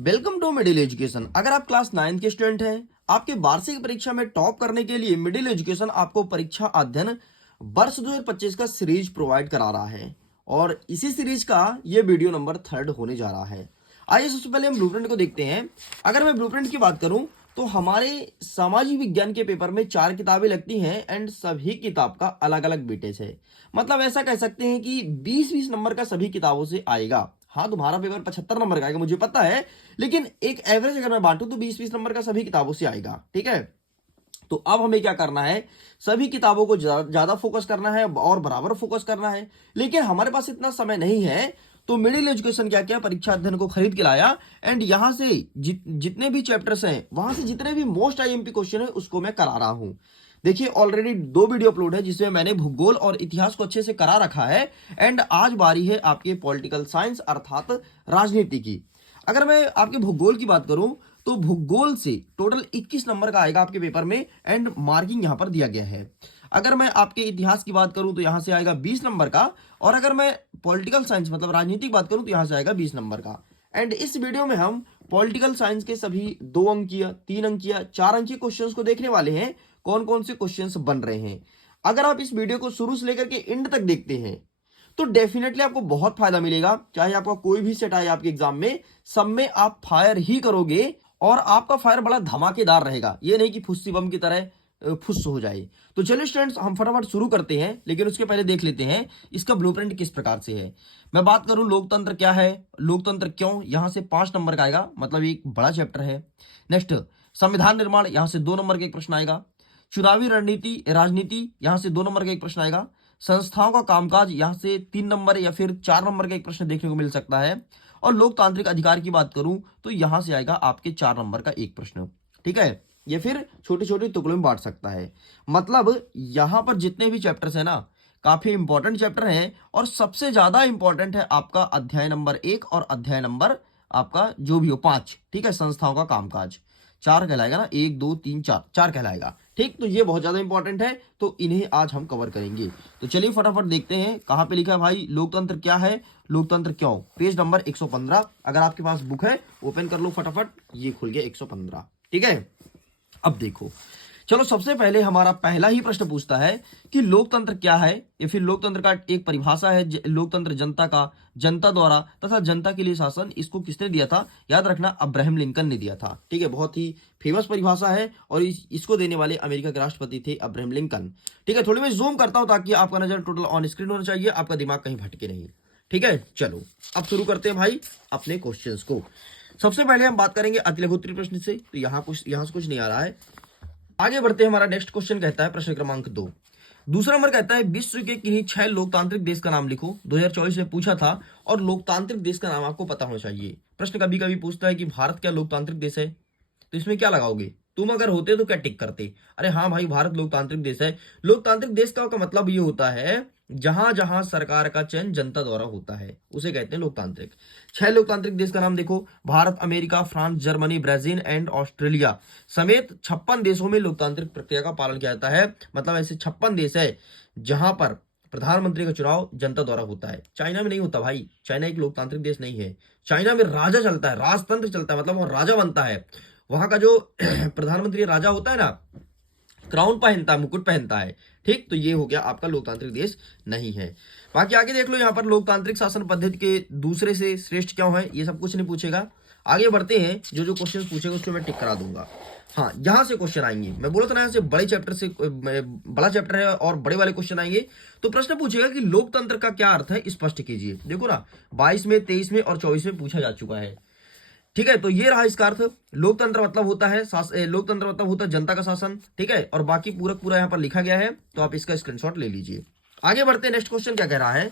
Welcome to middle education. अगर आप class 9 के स्टूडेंट हैं, आपके वार्षिक परीक्षा में टॉप करने के लिए मिडिल एजुकेशन आपको परीक्षा अध्ययन वर्ष 2025 का सीरीज प्रोवाइड करा रहा है और इसी सीरीज का ये वीडियो नंबर 3 होने जा रहा है। आइए सबसे पहले हम ब्लूप्रिंट को देखते हैं। अगर मैं ब्लूप्रिंट की बात करूं तो हमारे सामाजिक विज्ञान के पेपर में 4 किताबें लगती हैं एंड सभी किताब का अलग अलग वेटेज है। मतलब ऐसा कह सकते हैं कि 20-20 नंबर का सभी किताबों से आएगा। हाँ, तुम्हारा पेपर 75 नंबर का आएगा मुझे पता है, लेकिन एक एवरेज अगर मैं बांटूं तो 20-20 नंबर का सभी किताबों से आएगा। ठीक है, तो अब हमें क्या करना है, सभी किताबों को ज्यादा फोकस करना है और बराबर फोकस करना है। लेकिन हमारे पास इतना समय नहीं है, तो मिडिल एजुकेशन क्या किया, परीक्षा अध्ययन को खरीद के लाया एंड यहां से जितने भी चैप्टर्स हैं वहां से जितने भी मोस्ट आईएमपी क्वेश्चन है उसको मैं करा रहा हूं। देखिए ऑलरेडी 2 वीडियो अपलोड है जिसमें मैंने भूगोल और इतिहास को अच्छे से करा रखा है एंड आज बारी है आपके पॉलिटिकल साइंस अर्थात राजनीति की। अगर मैं आपके भूगोल की बात करूं तो भूगोल से टोटल 21 नंबर का आएगा आपके पेपर में एंड मार्किंग यहां पर दिया गया है। अगर मैं आपके इतिहास की बात करूं तो यहां से आएगा 20 नंबर का, और अगर मैं पॉलिटिकल साइंस मतलब राजनीति की बात करूं तो यहां से आएगा 20 नंबर का। एंड इस वीडियो में हम पॉलिटिकल साइंस के सभी 2 अंकीय, 3 अंकीय, 4 अंकीय क्वेश्चंस को देखने वाले हैं, कौन कौन से क्वेश्चंस बन रहे हैं। अगर आप इस वीडियो को शुरू से लेकर के एंड तक देखते हैं तो डेफिनेटली आपको बहुत फायदा मिलेगा। चाहे आपका कोई भी सेट आए आपके एग्जाम में, सब में आप फायर ही करोगे और आपका फायर बड़ा धमाकेदार रहेगा। ये नहीं कि फुस्सी बम की तरह फुस हो जाए। तो चलिए स्टूडेंट्स, हम फटाफट शुरू करते हैं, लेकिन उसके पहले देख लेते हैं इसका ब्लूप्रिंट किस प्रकार से है। मैं बात करूं लोकतंत्र क्या है, लोकतंत्र क्यों, यहां से 5 नंबर का आएगा, मतलब एक बड़ा चैप्टर है। नेक्स्ट, संविधान निर्माण, यहां से 2 नंबर का एक प्रश्न आएगा। चुनावी रणनीति राजनीति, यहां से 2 नंबर का एक प्रश्न आएगा। संस्थाओं का कामकाज, यहां से 3 नंबर या फिर 4 नंबर का एक प्रश्न देखने को मिल सकता है। और लोकतांत्रिक अधिकार की बात करूं तो यहां से आएगा आपके 4 नंबर का एक प्रश्न। ठीक है, ये फिर छोटे छोटे टुकड़ों में बांट सकता है। मतलब यहां पर जितने भी चैप्टर्स है ना, काफी इंपॉर्टेंट चैप्टर हैं और सबसे ज्यादा इंपॉर्टेंट है आपका अध्याय नंबर 1 और अध्याय नंबर आपका जो भी हो 5। ठीक है, संस्थाओं का कामकाज 4 कहलाएगा ना, 1 2 3 4 4 कहलाएगा। ठीक, तो ये बहुत ज्यादा इंपॉर्टेंट है, तो इन्हें आज हम कवर करेंगे। तो चलिए फटाफट देखते हैं कहां पे लिखा है भाई, लोकतंत्र क्या है, लोकतंत्र क्यों। पेज नंबर 115, अगर आपके पास बुक है ओपन कर लो फटाफट, ये खुल गया 115। ठीक है, अब देखो, चलो सबसे पहले हमारा पहला ही प्रश्न पूछता है कि लोकतंत्र क्या है, या फिर लोकतंत्र का एक परिभाषा है। लोकतंत्र जनता का, जनता द्वारा तथा जनता के लिए शासन, इसको किसने दिया था, याद रखना अब्राहम लिंकन ने दिया था। ठीक है, बहुत ही फेमस परिभाषा है और इसको देने वाले अमेरिका के राष्ट्रपति थे अब्राहम लिंकन। ठीक है, थोड़ी मैं जूम करता हूं ताकि आपका नजर टोटल ऑन स्क्रीन होना चाहिए, आपका दिमाग कहीं भटके नहीं। ठीक है, चलो अब शुरू करते हैं भाई अपने क्वेश्चंस को। सबसे पहले हम बात करेंगे अति लघु उत्तरीय प्रश्न से, तो यहां से कुछ नहीं आ रहा है। आगे बढ़ते हैं, हमारा नेक्स्ट क्वेश्चन कहता है प्रश्न क्रमांक 2। दूसरा नंबर कहता है विश्व के किन्हीं 6 लोकतांत्रिक देश का नाम लिखो। 2024 में पूछा था और लोकतांत्रिक देश का नाम आपको पता होना चाहिए। प्रश्न कभी कभी पूछता है कि भारत क्या लोकतांत्रिक देश है, तो इसमें क्या लगाओगे तुम, अगर होते तो क्या टिक करते। अरे हाँ भाई, भारत लोकतांत्रिक देश है। लोकतांत्रिक देश का मतलब ये होता है जहां जहां सरकार का चयन जनता द्वारा होता है उसे कहते हैं लोकतांत्रिक। 6 लोकतांत्रिक देश का नाम देखो, Bharat, America, France, Germany, Brazil and Australia समेत 56 देशों में लोकतांत्रिक प्रक्रिया का पालन किया जाता है। मतलब ऐसे 56 देश है जहां पर प्रधानमंत्री का चुनाव जनता द्वारा होता है। चाइना में नहीं होता भाई, चाइना एक लोकतांत्रिक देश नहीं है। चाइना में राजा चलता है, राजतंत्र चलता है, मतलब वहां राजा बनता है। वहां का जो प्रधानमंत्री राजा होता है ना, क्राउन पहनता है, मुकुट पहनता है। ठीक, तो ये हो गया आपका लोकतांत्रिक देश नहीं है। बाकी आगे देख लो, यहाँ पर लोकतांत्रिक शासन पद्धति के दूसरे से श्रेष्ठ क्यों है, ये सब कुछ नहीं पूछेगा। आगे बढ़ते हैं, जो जो क्वेश्चन पूछेगा उसको मैं टिक करा दूंगा। हाँ, यहां से क्वेश्चन आएंगे, मैं बोला था ना यहाँ से बड़े चैप्टर से, बड़ा चैप्टर है और बड़े वाले क्वेश्चन आएंगे। तो प्रश्न पूछेगा कि लोकतंत्र का क्या अर्थ है, स्पष्ट कीजिए। देखो ना, 22 में, 23 में और 24 में पूछा जा चुका है। ठीक है, तो ये रहा इसका अर्थ। लोकतंत्र मतलब होता है लोकतंत्र मतलब होता है जनता का शासन। ठीक है, और बाकी पूरा यहाँ पर लिखा गया है, तो आप इसका स्क्रीनशॉट ले लीजिए। आगे बढ़ते हैं, नेक्स्ट क्वेश्चन क्या कह रहा है।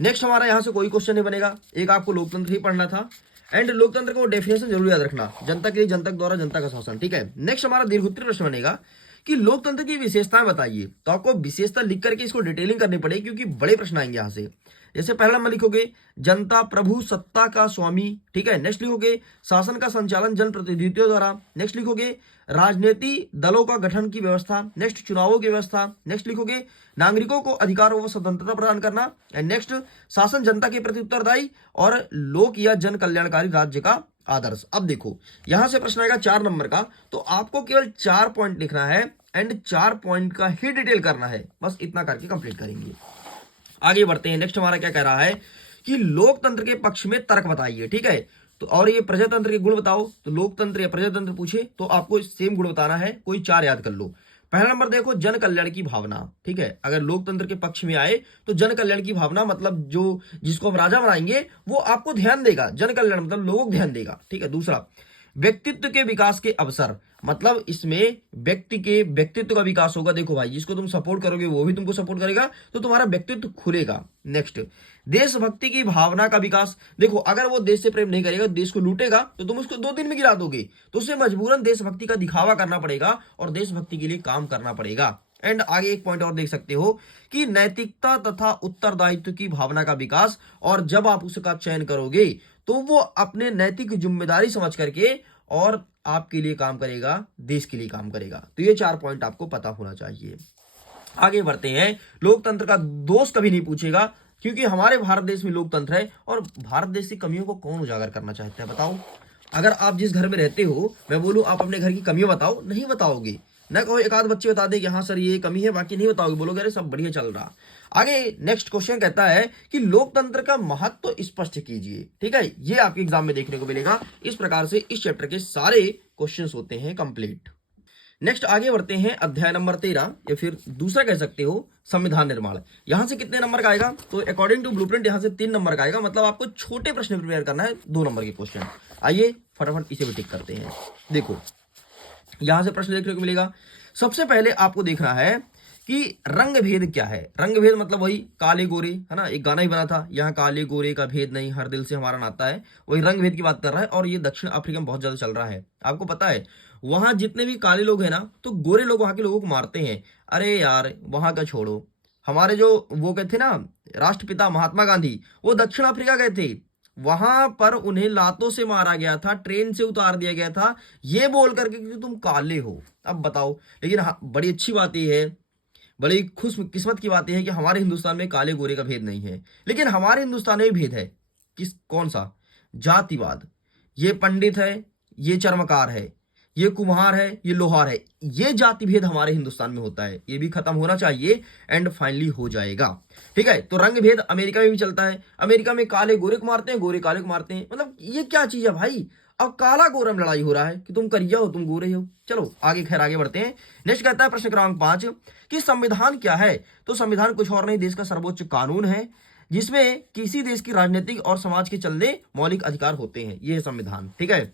नेक्स्ट हमारा यहाँ से कोई क्वेश्चन नहीं बनेगा, एक आपको लोकतंत्र ही पढ़ना था एंड लोकतंत्र को डेफिनेशन जरूर याद रखना, जनता के लिए, जनता द्वारा जनता का शासन। ठीक है, नेक्स्ट हमारा दीर्घोत्तरीय प्रश्न बनेगा कि लोकतंत्र की विशेषताएं बताइए। तो आपको विशेषता लिख करके इसको डिटेलिंग करनी पड़ेगी क्योंकि बड़े प्रश्न आएंगे यहाँ से। जैसे पहला नंबर लिखोगे जनता प्रभु सत्ता का स्वामी। ठीक है, नेक्स्ट लिखोगे शासन का संचालन जनप्रतिनिधियों द्वारा। नेक्स्ट लिखोगे राजनीति दलों का गठन की व्यवस्था। नेक्स्ट चुनावों की व्यवस्था। नेक्स्ट लिखोगे नागरिकों को अधिकारों व स्वतंत्रता प्रदान करना। एंड नेक्स्ट शासन जनता के प्रति उत्तरदायी और लोक या जन कल्याणकारी राज्य का आदर्श। अब देखो यहां से प्रश्न आएगा 4 नंबर का, तो आपको केवल 4 पॉइंट लिखना है एंड 4 पॉइंट का ही डिटेल करना है, बस इतना करके कंप्लीट करेंगे। आगे बढ़ते हैं। नेक्स्ट हमारा क्या कह रहा है कि लोकतंत्र के पक्ष में तर्क बताइए, ठीक है। तो और ये प्रजातंत्र के गुण बताओ, तो लोकतंत्र या प्रजातंत्र पूछे तो आपको सेम गुण बताना है, कोई 4 याद कर लो। पहला नंबर देखो, जन कल्याण की भावना, ठीक है। अगर लोकतंत्र के पक्ष में आए तो जन कल्याण की भावना मतलब जो जिसको हम राजा बनाएंगे वो आपको ध्यान देगा, जन कल्याण मतलब लोगों को ध्यान देगा, ठीक है। दूसरा, व्यक्तित्व के विकास के अवसर, मतलब इसमें व्यक्ति के व्यक्तित्व का विकास होगा। देखो भाई, जिसको तुम सपोर्ट करोगे वो भी तुमको सपोर्ट करेगा, तो तुम्हारा व्यक्तित्व खुलेगा। नेक्स्ट, देशभक्ति की भावना का विकास। देखो अगर वो देश से प्रेम नहीं करेगा, देश को लूटेगा, तो तुम उसको 2 दिन में गिरा दोगे, तो उसे मजबूरन देशभक्ति का दिखावा करना पड़ेगा और देशभक्ति के लिए काम करना पड़ेगा। एंड आगे एक पॉइंट और देख सकते हो कि नैतिकता तथा उत्तरदायित्व की भावना का विकास, और जब आप उसका चयन करोगे तो वो अपने नैतिक जिम्मेदारी समझ करके और आपके लिए काम करेगा, देश के लिए काम करेगा। तो ये 4 पॉइंट आपको पता होना चाहिए। आगे बढ़ते हैं। लोकतंत्र का दोष कभी नहीं पूछेगा, क्योंकि हमारे भारत देश में लोकतंत्र है, और भारत देश की कमियों को कौन उजागर करना चाहता है बताओ। अगर आप जिस घर में रहते हो, मैं बोलूं आप अपने घर की कमियां बताओ, नहीं बताओगे। ना कहो एक आध बच्चे बता दे कि हाँ सर ये कमी है, बाकी नहीं बताओगे, बोलोगे अरे सब बढ़िया चल रहा। आगे नेक्स्ट क्वेश्चन कहता है कि लोकतंत्र का महत्व तो स्पष्ट कीजिए, ठीक है। ये आपके एग्जाम में देखने को मिलेगा। इस प्रकार से इस चैप्टर के सारे क्वेश्चंस होते हैं कंप्लीट। नेक्स्ट आगे बढ़ते हैं। अध्याय नंबर 13 या फिर दूसरा कह सकते हो संविधान निर्माण। यहां से कितने नंबर का आएगा, तो अकॉर्डिंग टू ब्लूप्रिंट यहां से 3 नंबर का आएगा, मतलब आपको छोटे प्रश्न प्रिपेयर करना है, 2 नंबर के क्वेश्चन। आइए फटाफट इसे भी टिक करते हैं। देखो यहां से प्रश्न देखने को मिलेगा। सबसे पहले आपको देखना है कि रंग भेद क्या है। रंग भेद मतलब वही काले गोरे, है ना, एक गाना ही बना था, यहाँ काले गोरे का भेद नहीं, हर दिल से हमारा नाता है, वही रंग भेद की बात कर रहा है। और ये दक्षिण अफ्रीका में बहुत ज्यादा चल रहा है। आपको पता है वहां जितने भी काले लोग हैं ना, तो गोरे लोग वहां के लोगों को मारते हैं। अरे यार वहां का छोड़ो, हमारे जो वो कहते ना राष्ट्रपिता महात्मा गांधी, वो दक्षिण अफ्रीका गए थे, वहां पर उन्हें लातों से मारा गया था, ट्रेन से उतार दिया गया था, ये बोल करके कि तुम काले हो। अब बताओ। लेकिन बड़ी अच्छी बात यह है, बड़ी खुश किस्मत की बात यह है कि हमारे हिंदुस्तान में काले गोरे का भेद नहीं है। लेकिन हमारे हिंदुस्तान में भेद है, कौन सा, जातिवाद। ये पंडित है, ये चर्मकार है, ये कुम्हार है, ये लोहार है, ये जाति भेद हमारे हिंदुस्तान में होता है, ये भी खत्म होना चाहिए एंड फाइनली हो जाएगा, ठीक है। तो रंग भेद अमेरिका में भी चलता है, अमेरिका में काले गोरे को मारते हैं, गोरे काले को मारते हैं, मतलब ये क्या चीज है भाई। अब काला गोरा में लड़ाई हो रहा है कि तुम करिया हो, तुम गोरे हो। चलो आगे, खैर आगे बढ़ते हैं। नेक्स्ट कहता है प्रश्न क्रमांक 5 कि संविधान क्या है। तो संविधान कुछ और नहीं, देश का सर्वोच्च कानून है, जिसमें किसी देश की राजनीतिक और समाज के चलने मौलिक अधिकार होते हैं, ये है संविधान, ठीक है।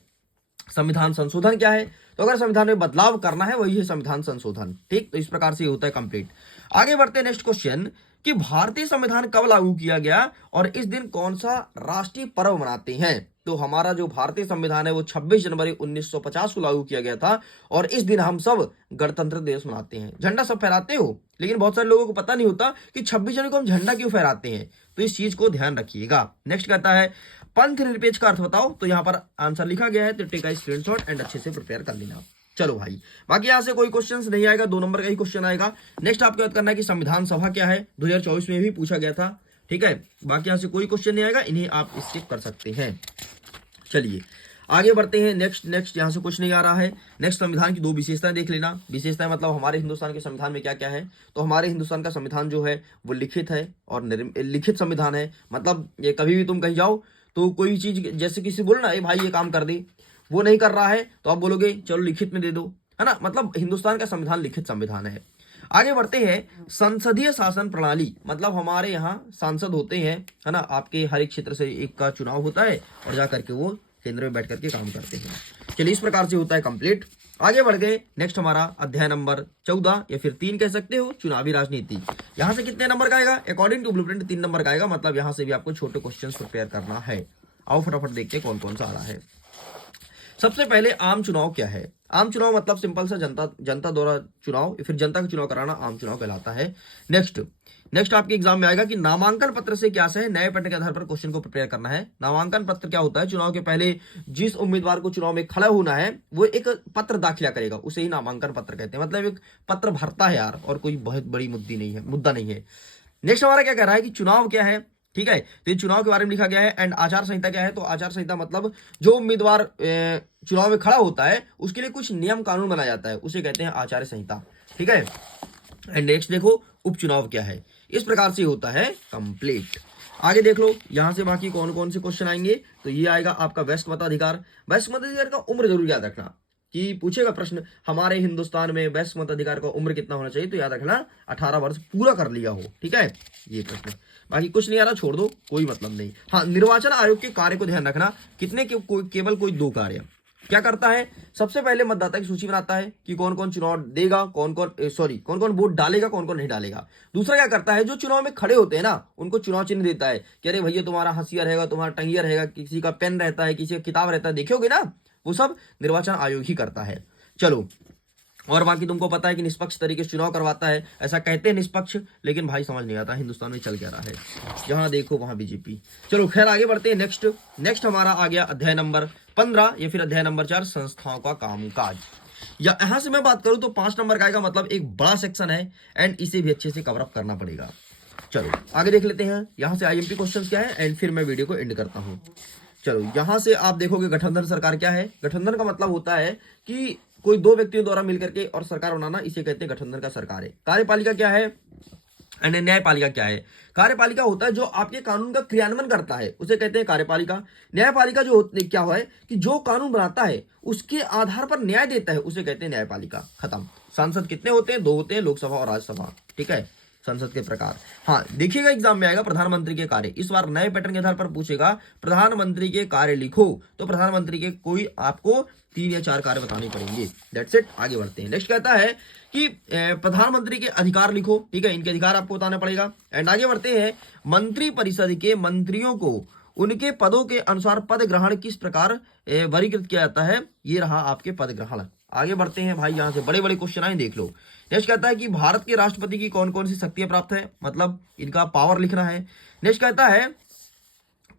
संविधान संशोधन क्या है, तो अगर संविधान में बदलाव करना है वही है संविधान संशोधन, ठीक। तो इस प्रकार से होता है कंप्लीट। आगे बढ़ते हैं। नेक्स्ट क्वेश्चन कि भारतीय संविधान कब लागू किया गया और इस दिन कौन सा राष्ट्रीय पर्व मनाते हैं। तो हमारा जो भारतीय संविधान है वो 26 जनवरी 1950 को लागू किया गया था, और इस दिन हम सब गणतंत्र दिवस मनाते हैं। झंडा सब फहराते हो, लेकिन बहुत सारे लोगों को पता नहीं होता कि 26 जनवरी को हम झंडा क्यों फहराते हैं, तो इस चीज को ध्यान रखिएगा। नेक्स्ट कहता है पंथ निरपेक्ष का अर्थ बताओ। तो यहाँ पर आंसर लिखा गया है, तो टेक का स्क्रीनशॉट एंड अच्छे से प्रिपेयर कर लेना। चलो भाई, बाकी यहाँ से कोई क्वेश्चंस नहीं आएगा, 2 नंबर का ही क्वेश्चन आएगा। नेक्स्ट आपको याद करना है कि संविधान सभा क्या है, 2024 में भी पूछा गया था, ठीक है। बाकी यहाँ से कोई क्वेश्चन नहीं आएगा, इन्हें आप स्किप कर सकते हैं। चलिए आगे बढ़ते हैं। नेक्स्ट यहाँ से कुछ नहीं आ रहा है। नेक्स्ट संविधान की 2 विशेषताएं देख लेना। विशेषताएं मतलब हमारे हिंदुस्तान के संविधान में क्या क्या है। तो हमारे हिंदुस्तान का संविधान जो है वो लिखित है और लिखित संविधान है, मतलब ये कभी भी तुम कहीं जाओ तो कोई चीज जैसे किसी बोलना ए भाई ये काम कर दे, वो नहीं कर रहा है तो आप बोलोगे चलो लिखित में दे दो, है ना। मतलब हिंदुस्तान का संविधान लिखित संविधान है। आगे बढ़ते हैं। संसदीय शासन प्रणाली मतलब हमारे यहाँ सांसद होते हैं, है ना, आपके हर एक क्षेत्र से एक का चुनाव होता है और जा करके वो केंद्र में बैठ करके काम करते हैं। चलिए इस प्रकार से होता है कंप्लीट। आगे बढ़ गए। नेक्स्ट हमारा अध्याय नंबर 14 या फिर 3 कह सकते हो, चुनावी राजनीति। यहां से कितने नंबर का आएगा, अकॉर्डिंग टू ब्लूप्रिंट 3 नंबर का आएगा, मतलब यहां से भी आपको छोटे क्वेश्चन प्रिपेयर करना है। आओ फटाफट देखते हैं कौन कौन सा आ रहा है। सबसे पहले आम चुनाव क्या है। आम चुनाव मतलब सिंपल सा जनता द्वारा चुनाव या फिर जनता का चुनाव कराना आम चुनाव कहलाता है। नेक्स्ट आपके एग्जाम में आएगा कि नामांकन पत्र से क्या है, नए पैटर्न के आधार पर क्वेश्चन को प्रिपेयर करना है। नामांकन पत्र क्या होता है, चुनाव के पहले जिस उम्मीदवार को चुनाव में खड़ा होना है वो एक पत्र दाखिला करेगा, उसे ही नामांकन पत्र कहते हैं, मतलब एक पत्र भरता है यार, और कोई बहुत बड़ी मुद्दा नहीं है। नेक्स्ट हमारा क्या कह रहा है कि चुनाव क्या है, ठीक है। तो ये चुनाव के बारे में लिखा गया है। एंड आचार संहिता क्या है, तो आचार संहिता मतलब जो उम्मीदवार चुनाव में खड़ा होता है उसके लिए कुछ नियम कानून बनाया जाता है, उसे कहते हैं आचार संहिता। ठीक है। एंड नेक्स्ट देखो उपचुनाव क्या है, इस प्रकार से होता है कंप्लीट। आगे देख लो यहां से बाकी कौन कौन से क्वेश्चन आएंगे। तो ये आएगा आपका वयस्क मताधिकार। वयस्क मताधिकार का उम्र जरूर याद रखना कि पूछेगा प्रश्न, हमारे हिंदुस्तान में वयस्क मताधिकार का उम्र कितना होना चाहिए, तो याद रखना 18 वर्ष पूरा कर लिया हो। ठीक है, ये प्रश्न। बाकी कुछ नहीं आ रहा, छोड़ दो, कोई मतलब नहीं। हाँ, निर्वाचन आयोग के कार्य को ध्यान रखना, कितने केवल कोई 2 कार्य। क्या करता है, सबसे पहले मतदाता की सूची बनाता है कि कौन कौन चुनाव देगा, कौन कौन वोट डालेगा, कौन कौन नहीं डालेगा। दूसरा क्या करता है, जो चुनाव में खड़े होते हैं ना उनको चुनाव चिन्ह देता है कि अरे भैया तुम्हारा हंसिया रहेगा, तुम्हारा टंगिया रहेगा, किसी का पेन रहता है, किसी का किताब रहता है, देखोगे ना, वो सब निर्वाचन आयोग ही करता है। चलो, और बाकी तुमको पता है कि निष्पक्ष तरीके से चुनाव करवाता है, ऐसा कहते हैं निष्पक्ष, लेकिन भाई समझ नहीं आता हिंदुस्तान में चल क्या रहा है, जहां देखो वहां बीजेपी। चलो खैर आगे बढ़ते हैं। नेक्स्ट हमारा आ गया अध्याय नंबर 15 या फिर अध्याय नंबर 4 संस्थाओं का कामकाज। या यहां से मैं बात करूं तो 5 नंबर का आएगा, मतलब एक बड़ा सेक्शन है एंड इसे भी अच्छे से कवर अप करना पड़ेगा। चलो आगे देख लेते हैं यहां से आईएमपी क्वेश्चंस क्या है एंड फिर मैं वीडियो को एंड करता हूं। चलो यहां से आप देखोगे गठबंधन सरकार क्या है। गठबंधन का मतलब होता है कि कोई 2 व्यक्तियों द्वारा मिलकर के और सरकार बनाना, इसे कहते हैं गठबंधन का सरकार है। कार्यपालिका क्या है एंड न्यायपालिका क्या है। कार्यपालिका होता है जो आपके कानून का क्रियान्वयन करता है, उसे कहते हैं कार्यपालिका। न्यायपालिका जो क्या है कि जो कानून बनाता है उसके आधार पर न्याय देता है, उसे कहते हैं न्यायपालिका। खत्म। सांसद कितने होते हैं, 2 होते हैं, लोकसभा और राज्यसभा। ठीक है, संसद के प्रकार। हाँ देखिएगा एग्जाम में आएगा प्रधानमंत्री के कार्य, इस बार नए पैटर्न के आधार पर पूछेगा प्रधानमंत्री के कार्य लिखो, तो प्रधानमंत्री के कोई आपको 3 या 4 कार्य बताने पड़ेंगे। That's it. आगे बढ़ते हैं। नेक्स्ट कहता है कि प्रधानमंत्री के अधिकार लिखो। ठीक है, इनके अधिकार आपको बताना पड़ेगा। एंड आगे बढ़ते हैं, मंत्री परिषद के मंत्रियों को उनके पदों के अनुसार पद ग्रहण किस प्रकार वर्गीकृत किया जाता है, ये रहा आपके पद ग्रहण। आगे बढ़ते हैं भाई, यहां से बड़े बड़े क्वेश्चन आए, देख लो। नेक्स्ट कहता है कि भारत के राष्ट्रपति की कौन कौन सी शक्तियां प्राप्त है, मतलब इनका पावर लिखना है। नेक्स्ट कहता है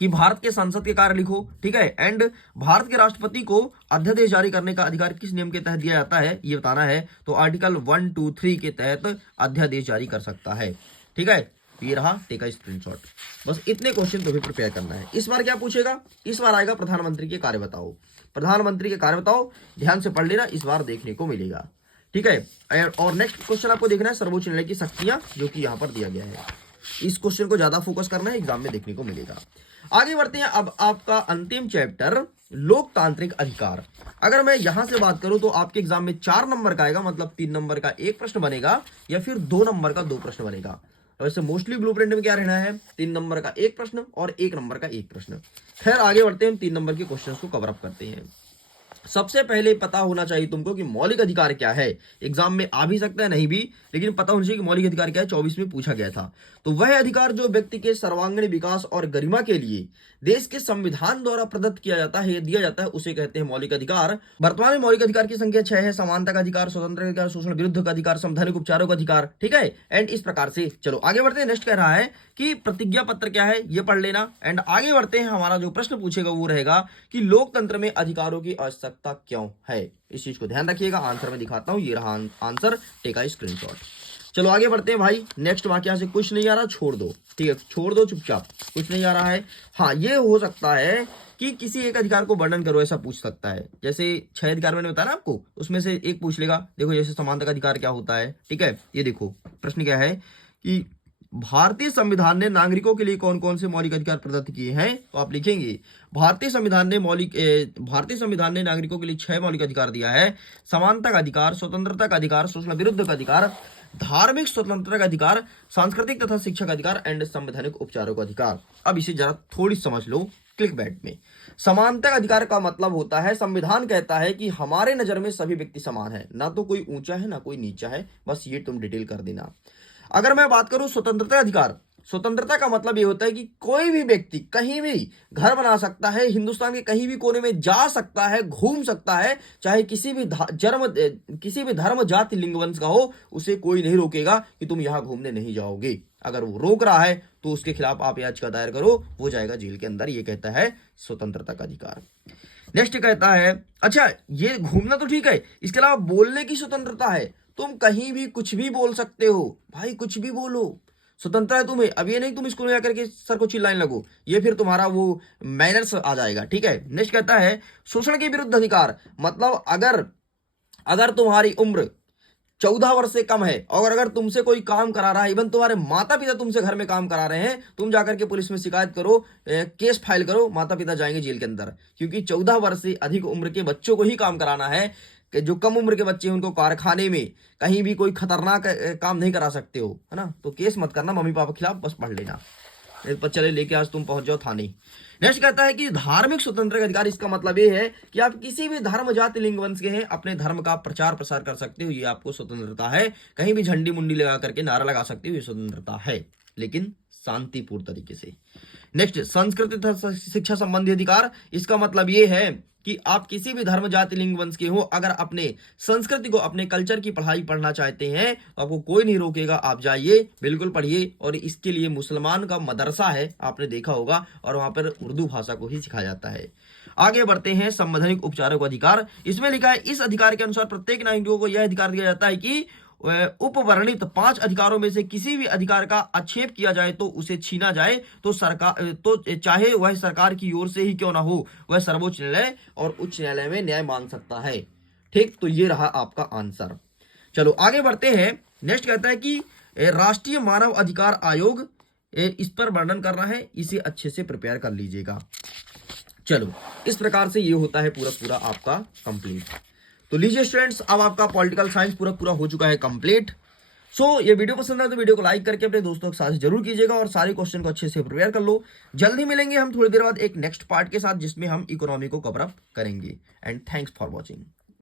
कि भारत के संसद के कार्य लिखो। ठीक है, एंड भारत के राष्ट्रपति को अध्यादेश जारी करने का अधिकार किस नियम के तहत दिया जाता है, ये बताना है। तो आर्टिकल 1, 2, 3 के तहत अध्यादेश जारी कर सकता है। ठीक है, ये रहा, टेक अ स्क्रीनशॉट। बस इतने क्वेश्चन तो भी प्रिपेयर करना है। इस बार क्या पूछेगा, इस बार आएगा प्रधानमंत्री के कार्य बताओ। प्रधानमंत्री के कार्य बताओ, ध्यान से पढ़ लेना, इस बार देखने को मिलेगा। ठीक है, और नेक्स्ट क्वेश्चन आपको देखना है सर्वोच्च न्यायालय की शक्तियां, जो कि यहां पर दिया गया है। इस क्वेश्चन को ज्यादा फोकस करना है, एग्जाम में देखने को मिलेगा। आगे बढ़ते हैं, अब आपका अंतिम चैप्टर लोकतांत्रिक अधिकार। अगर मैं यहां से बात करूं तो आपके एग्जाम में 4 नंबर का आएगा, मतलब 3 नंबर का 1 प्रश्न बनेगा या फिर 2 नंबर का 2 प्रश्न बनेगा। वैसे मोस्टली ब्लूप्रिंट में क्या रहना है, 3 नंबर का 1 प्रश्न और 1 नंबर का 1 प्रश्न। खैर आगे बढ़ते हैं, 3 नंबर के क्वेश्चंस को कवर अप करते हैं। सबसे पहले पता होना चाहिए तुमको कि मौलिक अधिकार क्या है। एग्जाम में आ भी सकता है, नहीं भी, लेकिन पता होना चाहिए कि मौलिक अधिकार क्या है। 24 में पूछा गया था। तो वह अधिकार जो व्यक्ति के सर्वांगीण विकास और गरिमा के लिए देश के संविधान द्वारा प्रदत्त किया जाता है, दिया जाता है, उसे कहते हैं मौलिक अधिकार। वर्तमान में मौलिक अधिकार की संख्या 6 है। समानता का अधिकार, स्वतंत्र का अधिकार, शोषण विरुद्ध का अधिकार, संवैधानिक उपचारों का अधिकार। ठीक है, एंड इस प्रकार से चलो आगे बढ़ते हैं। नेक्स्ट कह रहा है कि प्रतिज्ञा पत्र क्या है, ये पढ़ लेना। एंड आगे बढ़ते हैं, हमारा जो प्रश्न पूछेगा वो रहेगा कि लोकतंत्र में अधिकारों की आवश्यकता क्यों है। इस चीज को ध्यान रखिएगा, आंसर में दिखाता हूं, ये रहा आंसर, टेक अ स्क्रीनशॉट। चलो आगे बढ़ते हैं भाई। नेक्स्ट वाक्य यहां से कुछ नहीं आ रहा, छोड़ दो। ठीक है, छोड़ दो चुपचाप, कुछ नहीं आ रहा है। हाँ, ये हो सकता है कि किसी एक अधिकार को वर्णन करो, ऐसा पूछ सकता है। जैसे 6 अधिकार मैंने बताया ना आपको, उसमें से एक पूछ लेगा। देखो जैसे समानता का अधिकार क्या होता है। ठीक है, ये देखो प्रश्न क्या है कि भारतीय संविधान ने नागरिकों के लिए कौन कौन से मौलिक अधिकार प्रदत्त किए हैं, तो आप लिखेंगे भारतीय संविधान ने नागरिकों के लिए 6 मौलिक अधिकार दिया है। समानता का अधिकार, स्वतंत्रता का अधिकार, शोषण विरुद्ध का अधिकार, धार्मिक स्वतंत्रता का अधिकार, सांस्कृतिक तथा शिक्षा का अधिकार एंड संवैधानिक उपचारों का अधिकार। अब इसे जरा थोड़ी समझ लो क्लिक बैट में। समानता का अधिकार का मतलब होता है, संविधान कहता है कि हमारे नजर में सभी व्यक्ति समान है, ना तो कोई ऊंचा है ना कोई नीचा है, बस ये तुम डिटेल कर देना। अगर मैं बात करूं स्वतंत्रता अधिकार, स्वतंत्रता का मतलब ये होता है कि कोई भी व्यक्ति कहीं भी घर बना सकता है, हिंदुस्तान के कहीं भी कोने में जा सकता है, घूम सकता है, चाहे किसी भी धर्म जाति लिंग वंश का हो, उसे कोई नहीं रोकेगा कि तुम यहां घूमने नहीं जाओगे। अगर वो रोक रहा है तो उसके खिलाफ आप याचिका दायर करो, वो जाएगा जेल के अंदर। ये कहता है स्वतंत्रता का अधिकार। नेक्स्ट कहता है, अच्छा ये घूमना तो ठीक है, इसके अलावा बोलने की स्वतंत्रता है। तुम कहीं भी कुछ भी बोल सकते हो भाई, कुछ भी बोलो, स्वतंत्रता है तुम्हें। अब ये नहीं तुम स्कूल में जाकर के सर को चिल्लाने लगो, ये फिर तुम्हारा वो मैनर्स आ जाएगा, ठीक है। नेक्स्ट कहता है शोषण के विरुद्ध अधिकार, मतलब अगर अगर तुम्हारी उम्र 14 वर्ष से कम है और अगर तुमसे कोई काम करा रहा है, इवन तुम्हारे माता पिता तुमसे घर में काम करा रहे हैं, तुम जाकर के पुलिस में शिकायत करो, केस फाइल करो, माता पिता जाएंगे जेल के अंदर, क्योंकि 14 वर्ष से अधिक उम्र के बच्चों को ही काम कराना है। कि जो कम उम्र के बच्चे हैं उनको कारखाने में कहीं भी कोई खतरनाक काम नहीं करा सकते हो, है ना। तो केस मत करना मम्मी पापा के खिलाफ, बस पढ़ लेना। चले लेके आज तुम पहुंच जाओ थाने। नेक्स्ट कहता है कि धार्मिक स्वतंत्रता का अधिकार, इसका मतलब ये है कि आप किसी भी धर्म जाति लिंग वंश के हैं, अपने धर्म का प्रचार प्रसार कर सकते हो, ये आपको स्वतंत्रता है। कहीं भी झंडी मुंडी लगा करके नारा लगा सकते हो, ये स्वतंत्रता है, लेकिन शांतिपूर्ण तरीके से। नेक्स्ट संस्कृति तथा शिक्षा संबंधी अधिकार, इसका मतलब ये है कि आप किसी भी धर्म जाति लिंग वंश के हो, अगर अपने संस्कृति को अपने कल्चर की पढ़ाई पढ़ना चाहते हैं तो आपको कोई नहीं रोकेगा, आप जाइए बिल्कुल पढ़िए। और इसके लिए मुसलमान का मदरसा है, आपने देखा होगा, और वहां पर उर्दू भाषा को ही सिखाया जाता है। आगे बढ़ते हैं संवैधानिक उपचारों का अधिकार। इसमें लिखा है इस अधिकार के अनुसार प्रत्येक नागरिकों को यह अधिकार दिया जाता है कि उपवर्णित 5 अधिकारों में से किसी भी अधिकार का आक्षेप किया जाए तो उसे छीना जाए, तो सरकार तो चाहे वह सरकार की ओर से ही क्यों ना हो, वह सर्वोच्च न्यायालय और उच्च न्यायालय में न्याय मांग सकता है। ठीक, तो ये रहा आपका आंसर। चलो आगे बढ़ते हैं। नेक्स्ट कहता है कि राष्ट्रीय मानव अधिकार आयोग, इस पर वर्णन करना है, इसे अच्छे से प्रिपेयर कर लीजिएगा। चलो इस प्रकार से ये होता है पूरा पूरा आपका कंप्लीट। तो लीजिए स्टूडेंट्स, अब आपका पॉलिटिकल साइंस पूरा पूरा हो चुका है कंप्लीट। सो ये वीडियो पसंद है तो वीडियो को लाइक करके अपने दोस्तों के साथ जरूर कीजिएगा और सारे क्वेश्चन को अच्छे से प्रिपेयर कर लो। जल्दी मिलेंगे हम थोड़ी देर बाद एक नेक्स्ट पार्ट के साथ, जिसमें हम इकोनॉमी को कवर अप करेंगे। And thanks for watching.